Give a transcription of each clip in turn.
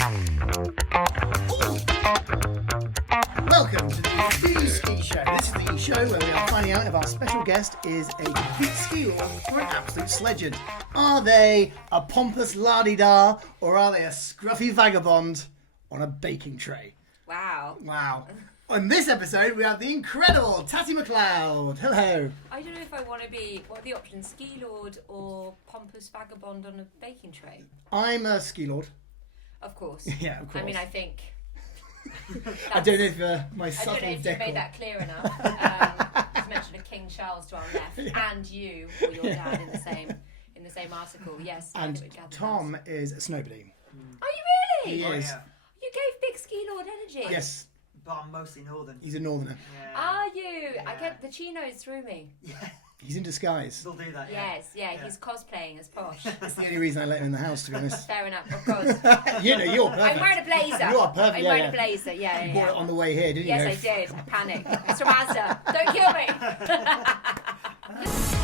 Welcome to the Bee Ski Show. This is the show where we are finding out if our special guest is a complete ski lord or an absolute sledgend. Are they a pompous la-di-da or are they a scruffy vagabond on a baking tray? Wow. On this episode, we have the incredible Tatty Macleod. Hello. I don't know if I want to be, what are the options, ski lord or pompous vagabond on a baking tray? I'm a ski lord. Of course. Yeah, of course. I mean, I think... I don't know if my I subtle don't know if decor... you made that clear enough. Just mentioned a King Charles to our left, and you or your dad in the same article. Yes. And Tom is a Snobbery. Are you really? He is. Yeah. You gave big ski lord energy. Yes, But I'm mostly northern. he's a northerner. Yeah. Are you? Yeah. I get the chinos through me. Yeah. He's in disguise. They'll do that. Yeah. Yes, yeah, he's cosplaying as posh. That's the only reason I let him in the house, to be honest. Fair enough, of course. You know, you're perfect. I'm wearing a blazer. You are perfect, I'm yeah, wearing yeah. a blazer, yeah. You bought it on the way here, didn't you? Yes, I did. I panicked. Mr. Mazda, don't kill me.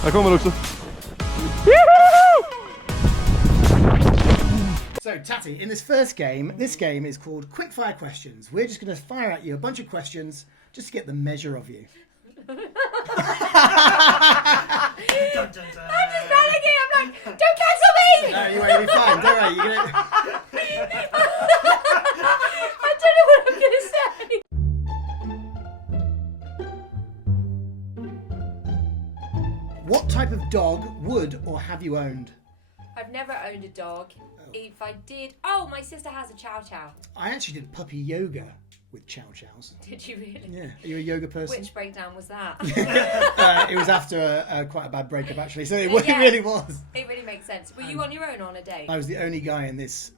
Här kommer också. So, Tatty, in this first game, this game is called Quickfire Questions. We're just going to fire at you a bunch of questions just to get the measure of you. Dun, dun, dun. I'm just panicking. I'm like, don't cancel me. No, you'll be fine. Don't worry. You're gonna... I don't know what I'm going to say. What type of dog would or have you owned? I've never owned a dog. If I did... my sister has a chow chow. I actually did puppy yoga with chow chows. Did you really? Yeah. Are you a yoga person? Which breakdown was that? It was after quite a bad breakup, actually. So it Yeah. really was. It really makes sense. Were you on your own on a date? I was the only guy in this.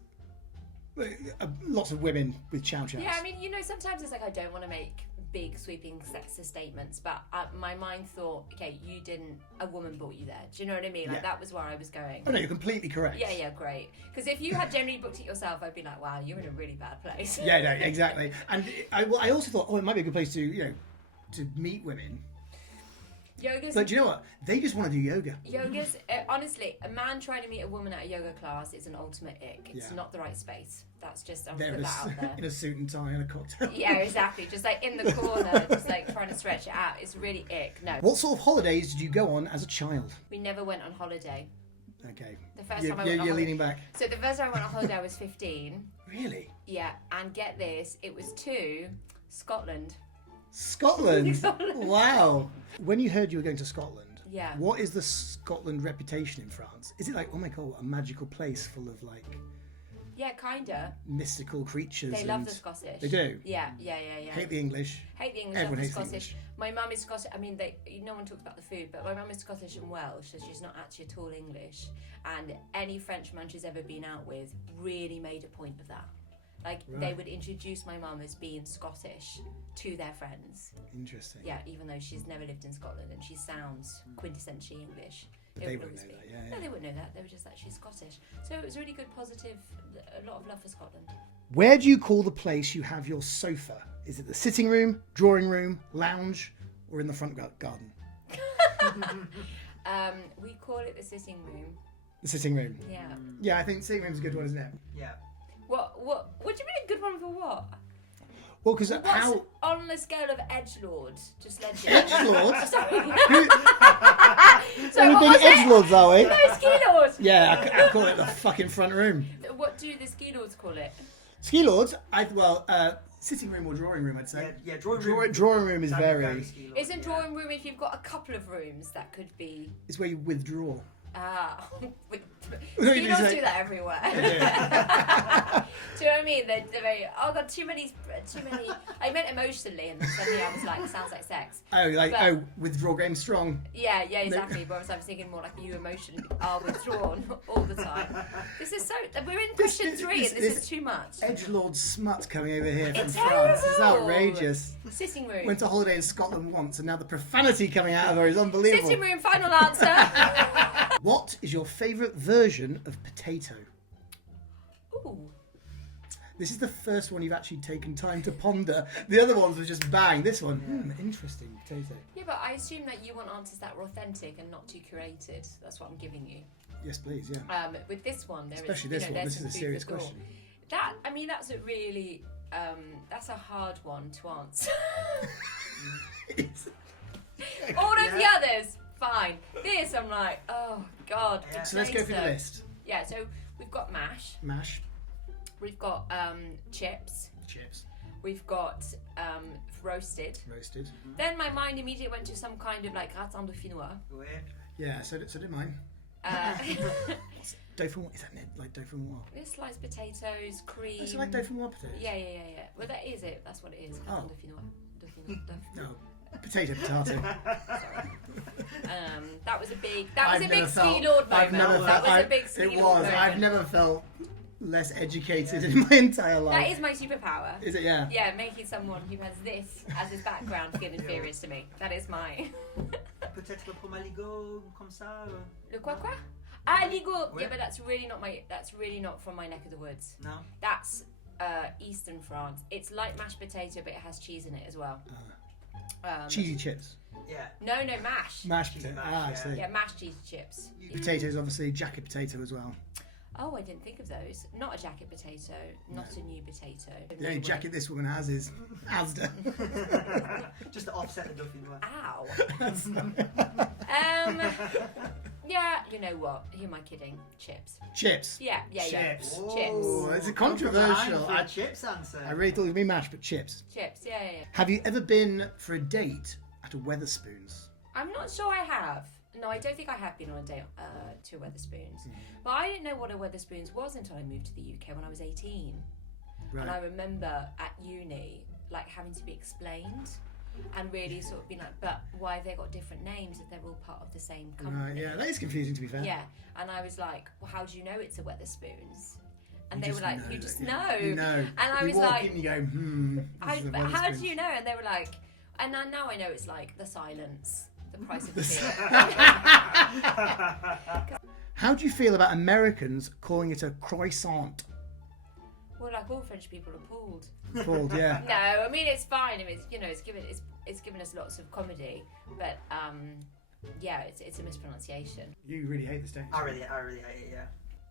Lots of women with chow chows. Yeah, I mean, sometimes it's like I don't want to make big sweeping sexist statements, but my mind thought, okay, a woman brought you there. Do you know what I mean? Like Yeah. that was where I was going. Oh no, you're completely correct. Yeah, great. Because if you had generally booked it yourself, I'd be like, wow, you're in a really bad place. Yeah, no, exactly. And I also thought, it might be a good place to meet women. Yoga's... But do you know what? They just want to do yoga. Yoga's, honestly, a man trying to meet a woman at a yoga class is an ultimate ick. It's Yeah. not the right space. That's just, I'm They're put that out there. in a suit and tie and a cocktail. Yeah, exactly. Just like in the corner, just like trying to stretch it out. It's really ick. No. What sort of holidays did you go on as a child? We never went on holiday. Okay. The first time I went on You're holiday. leaning back. So the first time I went on holiday, I was 15. Really? Yeah, and get this, it was to Scotland. Scotland? Scotland. Wow. When you heard you were going to Scotland, Yeah. what is the Scotland reputation in France? Is it like, oh my god, a magical place full of like Yeah, kinda. mystical creatures? They love and- the Scottish. They do? Yeah. Hate the English. Hate the English, Everyone love the hates the Scottish. English. My mum is Scottish. I mean, no one talks about the food, but my mum is Scottish and Welsh, so she's not actually at all English. And any Frenchman she's ever been out with really made a point of that. Like, they Right. would introduce my mum as being Scottish to their friends. Interesting. Yeah, even though she's never lived in Scotland and she sounds quintessentially English. But It they would wouldn't always know be. that, yeah, No, yeah. they wouldn't know that. They were just like, she's Scottish. So it was really good, positive, a lot of love for Scotland. Where do you call the place you have your sofa? Is it the sitting room, drawing room, lounge, or in the front garden? We call it the sitting room. The sitting room. Yeah. Yeah, I think sitting room's a good one, isn't it? Yeah. What do you mean a good one for what? Well, because What's how on the scale of edgelord? Just legend. edgelord? Sorry. We've what been was it? edgelords, are we? No, ski lord. Yeah, I call it the fucking front room. What do the ski lords call it? Ski lords, sitting room or drawing room, I'd say. Yeah, drawing room. Drawing room is That'd be very. ski lord, Isn't yeah. drawing room if you've got a couple of rooms that could be... It's where you withdraw. Ski you lords say- do that everywhere. Yeah. Do you know what I mean? They're very, oh god, too many. I meant emotionally, and suddenly I was like, it sounds like sex. Oh, withdraw game strong. Yeah, exactly. But I was thinking more like you emotionally are withdrawn all the time. This is so. We're in question 3, and this is too much. Edgelord smut coming over here from It's France. It's terrible. outrageous. Sitting room. Went to holiday in Scotland once, and now the profanity coming out of her is unbelievable. Sitting room. Final answer. What is your favourite version of potato? Ooh. This is the first one you've actually taken time to ponder. The other ones were just bang. This one, interesting potato. Yeah, but I assume that you want answers that are authentic and not too curated. That's what I'm giving you. Yes, please. Yeah. With this one, Especially this one. there's This is some a food serious for thought. question. That's a really that's a hard one to answer. All of the others, fine. This, I'm like, oh god. Yeah. So let's go through the list. Yeah, so we've got mash. Mash, We've got chips. chips, We've got roasted. roasted. Then my mind immediately went to some kind of like gratin dauphinois. Weird. Yeah, so did mine. Dauphinois, is that like dauphinois? With sliced potatoes, cream. Is it like dauphinois potatoes? Yeah. Well, that is it. That's what it is. Gratin dauphinois. No, potato. Sorry. That was a big. That was I've a big never felt- ski lord I've moment. never That felt- was a big ski It lord was. moment. I've never felt less educated in my entire life. That is my superpower. Is it? Yeah. Yeah, making someone who has this as his background feel inferior to me. That is my. Peut-être le pomaligo, comme ça. Le quoi? Ah, ligo. Ouais. Yeah, but that's really not my. That's really not from my neck of the woods. No. That's Eastern France. It's like mashed potato, but it has cheese in it as well. Cheesy chips. Yeah. No, mash. Mashed Cheesy potato. mash, I yeah. see. Yeah, mashed cheese chips. Potatoes, obviously. Jacket potato as well. Oh, I didn't think of those. Not a jacket potato. Not a new potato. The only jacket this woman has is Asda. Just to offset the dauphinois. Ow. Yeah, you know what? Who am I kidding? Chips. Chips. Yeah. Chips. Oh, Chips. It's a controversial. For a chips answer. I really thought it would be mashed, but chips. Chips. Yeah. Have you ever been for a date at a Weatherspoons? I'm not sure I have. No, I don't think I have been on a date to a Weatherspoons. But I didn't know what a Weatherspoons was until I moved to the UK when I was 18. And I Right. remember at uni, like having to be explained and really sort of being like, but why have they got different names if they're all part of the same company? Right. Yeah, that is confusing to be fair. Yeah. And I was like, well, how do you know it's a Weatherspoons? And You they just were like, know you that, just yeah. know. You know. And I You was walk like, in and you go, this is a but how do Weatherspoons. you know? And they were like, and now I know it's like the silence, the price of The tea. How do you feel about Americans calling it a croissant? Well, like all French people are pulled. Called, yeah. No, I mean it's fine. I mean, it's given us lots of comedy, but yeah, it's a mispronunciation. You really hate this, don't you? I really hate it. Yeah.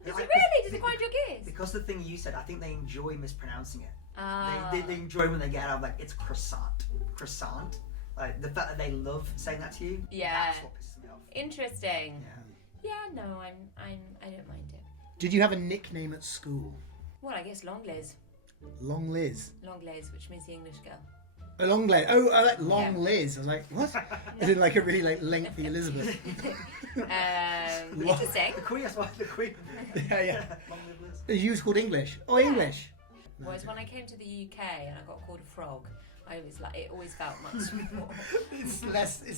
Does I- it really? Does it grind your gears? Because the thing you said, I think they enjoy mispronouncing it. Ah. They enjoy when they get out of like it's croissant. Like the fact that they love saying that to you. Yeah. That's what pisses me off. Interesting. Yeah. Yeah, no, I don't mind it. Did you have a nickname at school? Well, I guess Long Liz, Long Liz. which means the English girl. A long Liz. Oh, I like Long Yeah. Liz. I was like, what? As in like a really like lengthy Elizabeth. Interesting. The queen. That's why the queen. Yeah. Long live Liz. You was called English. Oh, English. Whereas when I came to the UK and I got called a frog, I was like, it always felt much more. It's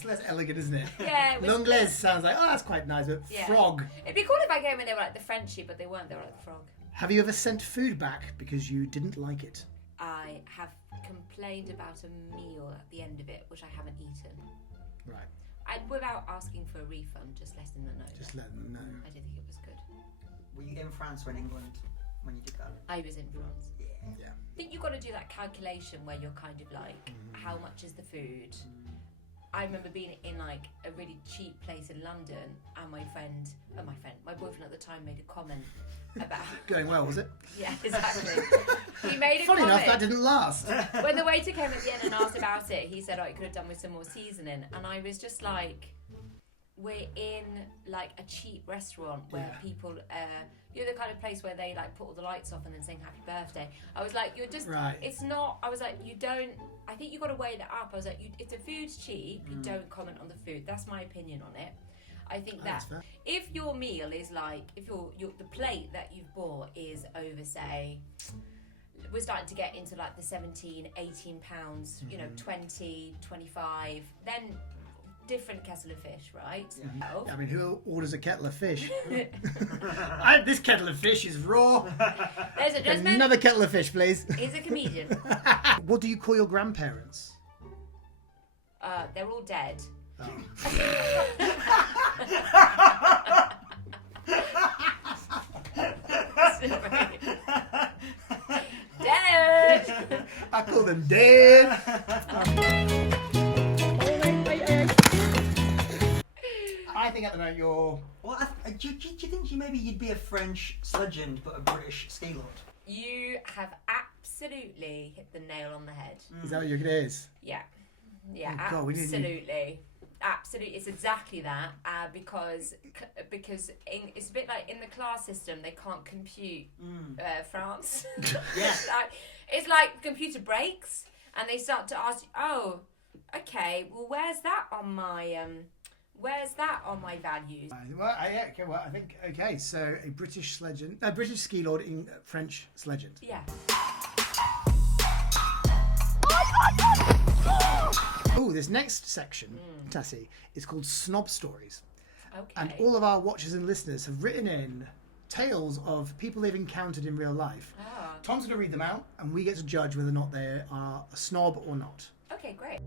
less elegant, isn't it? Yeah, it was Long Liz sounds like, oh, that's quite nice, but Yeah. frog. It'd be cool if I came and they were like the Frenchie, but they weren't. They were like the frog. Have you ever sent food back because you didn't like it? I have complained about a meal at the end of it, which I haven't eaten. Right. And without asking for a refund, just letting them know. Just let them know. I didn't think it was good. Were you in France or in England when you did that? I was in France. Yeah. Yeah. I think you've got to do that calculation where you're kind of like, how much is the food? I remember being in like a really cheap place in London, and my boyfriend at the time made a comment about. Going well, was it? Yeah, exactly. He made a Funny comment. enough, that didn't last. When the waiter came at the end and asked about it, he said, "Oh, it could have done with some more seasoning," and I was just like, "We're in like a cheap restaurant where people, you're the kind of place where they like put all the lights off and then sing happy birthday." I was like, "You're just, Right. it's not." I was like, "You don't." I think you got to weigh that up. I was like, "If the food's cheap, you don't comment on the food." That's my opinion on it. I think That's that fair. if your meal is like, if your the plate that you've bought is over, say, we're starting to get into like the 17, 18 pounds, you know, 20, 25, then different kettle of fish, right? I mean, who orders a kettle of fish? This kettle of fish is raw. There's a gentleman, Another kettle of fish, please. he's a comedian. What do you call your grandparents? They're all dead. Dead! I call them dead. I think at the moment you're... Well, do you think maybe you'd be a French legend but a British ski lord? You have absolutely hit the nail on the head. Is that what your kid is? Yeah. Yeah, Oh, God, we need you- absolutely. Absolutely, it's exactly that. Because it's a bit like in the class system, they can't compute France. Yeah. It's like computer breaks, and they start to ask, oh, okay, well, where's that on my values? Well, okay, well, I think, okay, so a British legend, a British ski lord in French legend. Yeah. Oh, this next section, Tatty, is called Snob Stories. Okay. And all of our watchers and listeners have written in tales of people they've encountered in real life. Ah. Tom's going to read them out, and we get to judge whether or not they are a snob or not. Okay, great.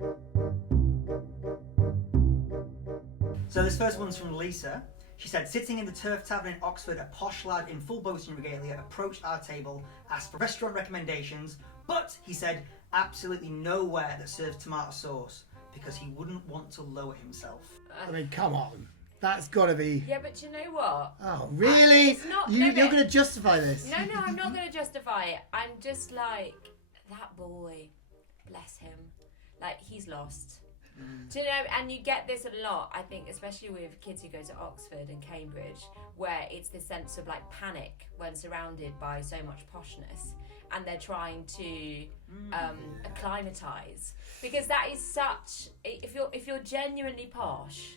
So this first one's from Lisa. She said, sitting in the Turf Tavern in Oxford, a posh lad in full boating regalia approached our table, asked for restaurant recommendations, but, he said, absolutely nowhere that serves tomato sauce, because he wouldn't want to lower himself. I mean, come on. That's got to be... Yeah, but you know what? Oh, really? It's not- You're no, but- going to justify this? No, I'm not going to justify it. I'm just like, that boy, bless him. Like, he's lost. Do you know, and you get this a lot, I think, especially with kids who go to Oxford and Cambridge, where it's this sense of like panic when surrounded by so much poshness, and they're trying to acclimatise, because that is such. If you're genuinely posh,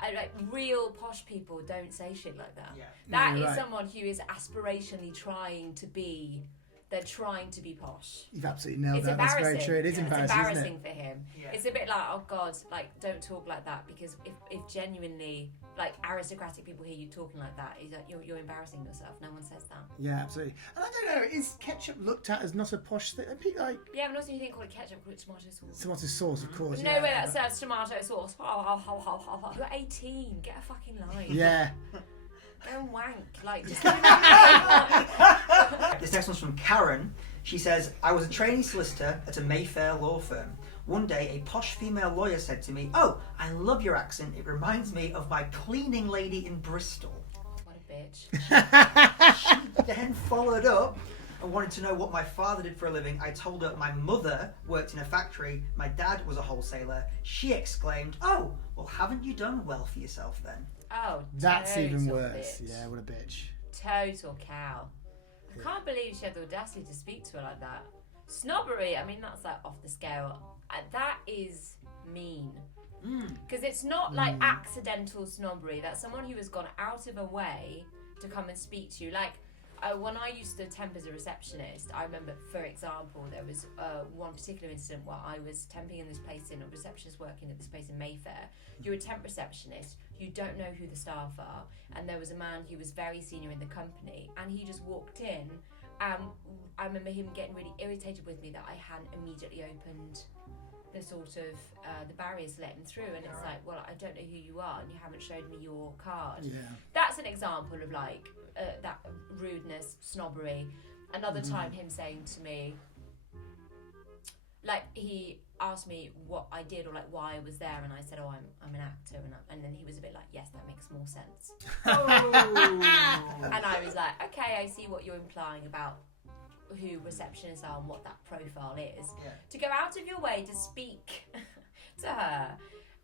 like real posh people don't say shit like that. Yeah. That No, is you're right. someone who is aspirationally trying to be. They're trying to be posh. You've absolutely nailed It's that. That's embarrassing. very true. It is Yeah. It's embarrassing, isn't embarrassing it? for him. Yeah. It's a bit like, oh God, like don't talk like that, because if genuinely like aristocratic people hear you talking like that, is that you're embarrassing yourself. No one says that. Yeah, absolutely. And I don't know, is ketchup looked at as not a posh thing? People like Yeah, but also you didn't call it ketchup, call it tomato sauce. tomato sauce, of course. No yeah. way that serves tomato sauce. You're 18. Get a fucking life. Yeah. Go and wank. Like just. This next one's from Karen. She says, I was a trainee solicitor at a Mayfair law firm. One day, a posh female lawyer said to me, oh, I love your accent. It reminds me of my cleaning lady in Bristol. What a bitch. She then followed up and wanted to know what my father did for a living. I told her my mother worked in a factory. My dad was a wholesaler. She exclaimed, oh, well, haven't you done well for yourself then? Oh, That's even total worse. bitch. Yeah, what a bitch. Total cow. I can't believe she had the audacity to speak to her like that. Snobbery, I mean, that's like off the scale. That is mean. Because it's not like accidental snobbery. That's someone who has gone out of a way to come and speak to you. Like, when I used to temp as a receptionist, I remember, for example, there was one particular incident where I was temping in this place, a receptionist working at this place in Mayfair. You're a temp receptionist, you don't know who the staff are, and there was a man who was very senior in the company, and he just walked in, and I remember him getting really irritated with me that I hadn't immediately opened the sort of the barriers to let him through, and it's like, well, I don't know who you are, and you haven't showed me your card. Yeah. That's an example of like that rudeness, snobbery. Another time, him saying to me, like, he asked me what I did or like why I was there, and I said, oh, I'm an actor, and then he was a bit like, yes, that makes more sense. And I was like, okay, I see what you're implying about who receptionists are and what that profile is. Yeah. To go out of your way to speak to her.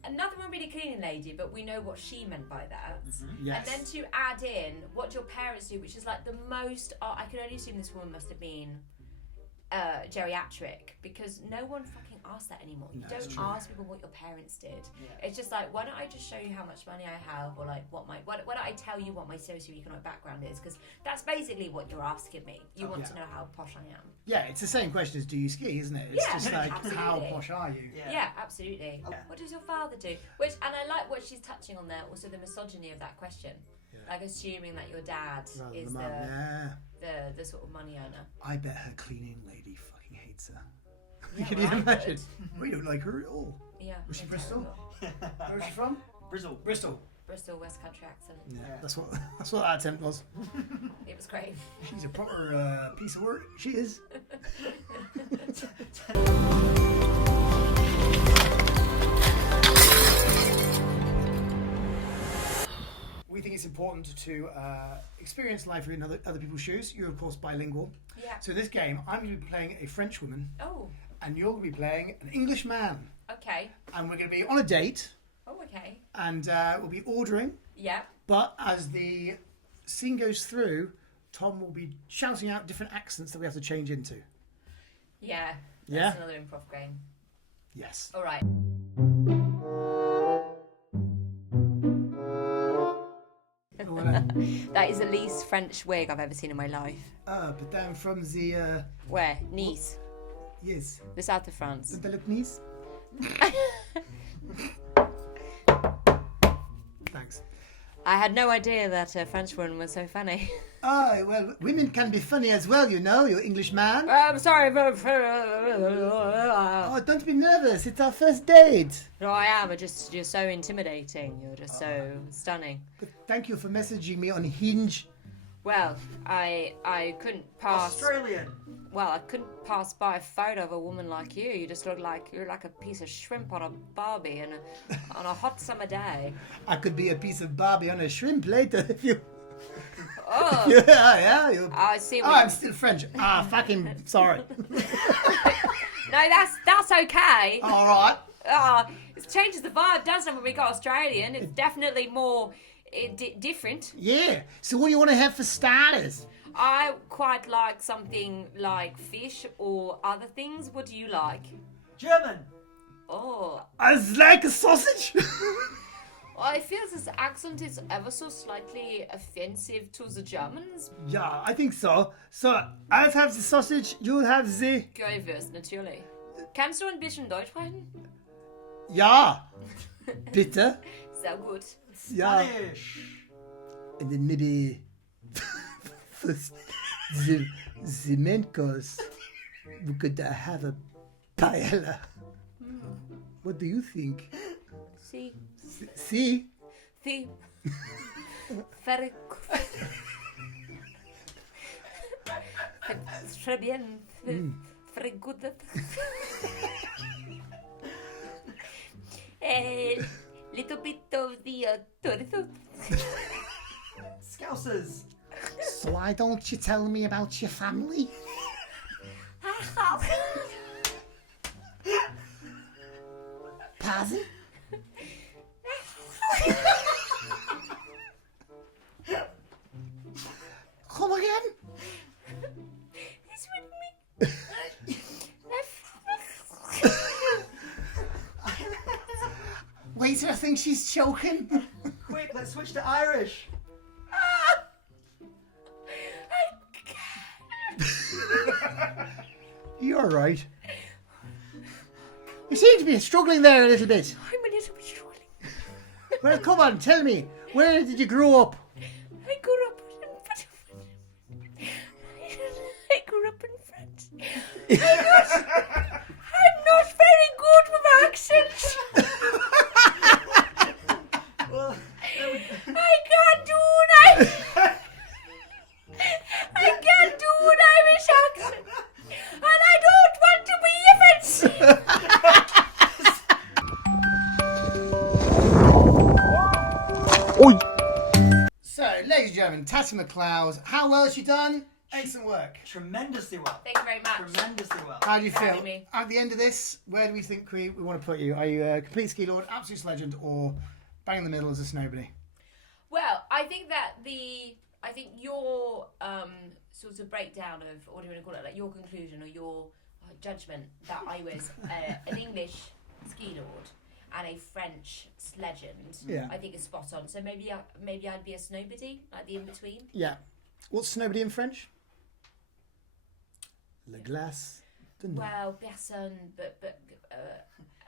And nothing wrong with being a cleaning lady, but we know what she meant by that. Yes. And then to add in what your parents do, which is like the most, I can only assume this woman must have been geriatric, because no one fucking asks that anymore. You No, it's don't true. ask people what your parents did. Yeah. It's just like, why don't I just show you how much money I have, or like why don't I tell you what my socioeconomic background is, because that's basically what you're asking me. You want to know how posh I am. Yeah, it's the same question as do you ski, isn't it? It's Yeah, just like, how absolutely. posh are you? Yeah, absolutely. Yeah. What does your father do? Which, and I like what she's touching on there, also the misogyny of that question. Like assuming that your dad Rather is than mum, yeah. the sort of money earner. I bet her cleaning lady fucking hates her. Yeah, Can well, you I imagine? would. We don't like her at all. Yeah. Was she it's Bristol? terrible. Where's she from? Bristol. Bristol. Bristol West Country accent. Yeah, Yeah. that's what that attempt was. It was great. She's a proper piece of work. She is. we think it's important to experience life in other people's shoes. You're, of course, bilingual. Yeah. So this game, I'm going to be playing a French woman, Oh, and you're going to be playing an English man. okay. And we're going to be on a date, Oh, okay. and we'll be ordering. Yeah. But as the scene goes through, Tom will be shouting out different accents that we have to change into. Yeah. Yeah? That's another improv game. Yes. All right. Oh, voilà. That is the least French wig I've ever seen in my life. But I'm from the, Where? Nice. yes, The south of France. the look Nice. Thanks. I had no idea that a French woman was so funny. Oh, well, women can be funny as well, you know, you English man. I'm sorry. Oh, don't be nervous. It's our first date. No, I am. You're so intimidating. You're just so stunning. But thank you for messaging me on Hinge. Well, I couldn't pass. Australian. Well, I couldn't pass by a photo of a woman like you. You just look like you're like a piece of shrimp on a barbie on a hot summer day. I could be a piece of Barbie on a shrimp later if you... Oh, yeah. You... I see. Oh, I'm still French. Fucking sorry. No, that's okay. All right. It changes the vibe, doesn't it? When we got Australian, it's definitely more different. Yeah. So what do you want to have for starters? I quite like something like fish or other things. What do you like? German. Oh, I like a sausage. I feel this accent is ever so slightly offensive to the Germans. Yeah, I think so. So, I'll have the sausage, you'll have the... Currywurst, natürlich. Kannst du ein bisschen Deutsch sprechen? Ja. Bitte. Sehr gut. Ja. Spanish. And then maybe... the main course, we could have a paella. What do you think? Sí. See? Sí. Very good. Très bien. Very good. A little bit of the chorizo. Scousers. So why don't you tell me about your family? Pardon? Come again? He's with me. Wait, I think she's choking. Quick, let's switch to Irish. You're right. You seem to be struggling there a little bit. I'm a little bit struggling. Well, come on, tell me. Where did you grow up? I grew up in France. I'm not very good with accents. Well, I can't do an Irish accent. And I don't want to be offensive. So, ladies and gentlemen, Tatty Macleod, how well has she done? Excellent work. tremendously well. Thank you very much. Tremendously well. How do you feel? Having me. At the end of this, where do we think we want to put you? Are you a complete ski lord, absolute legend, or bang in the middle as a snowbody? Well, I think your sort of breakdown of, what do you want to call it, like your conclusion or your judgment that I was an English ski lord and a French legend, Yeah. I think is spot on. So maybe I'd be a snowbody, like the in between. Yeah. What's snowbody in French? Le glace de neige. Well, personne, but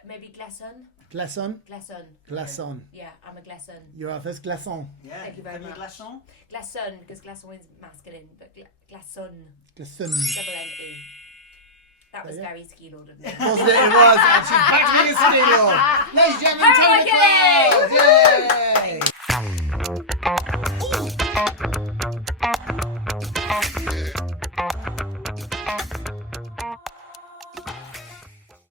maybe glaçon. Glaçon? Glaçon. Glaçon. Yeah, I'm a glaçon. You're our first glaçon. Yeah. Thank you very Premier much. Glaçon. Glaçon, because glaçon is masculine, but glaçon, Glaçon. double N-E. That was yeah. very ski lord of me. Wasn't it? It was. And she's back to being a ski lord. Ladies and gentlemen,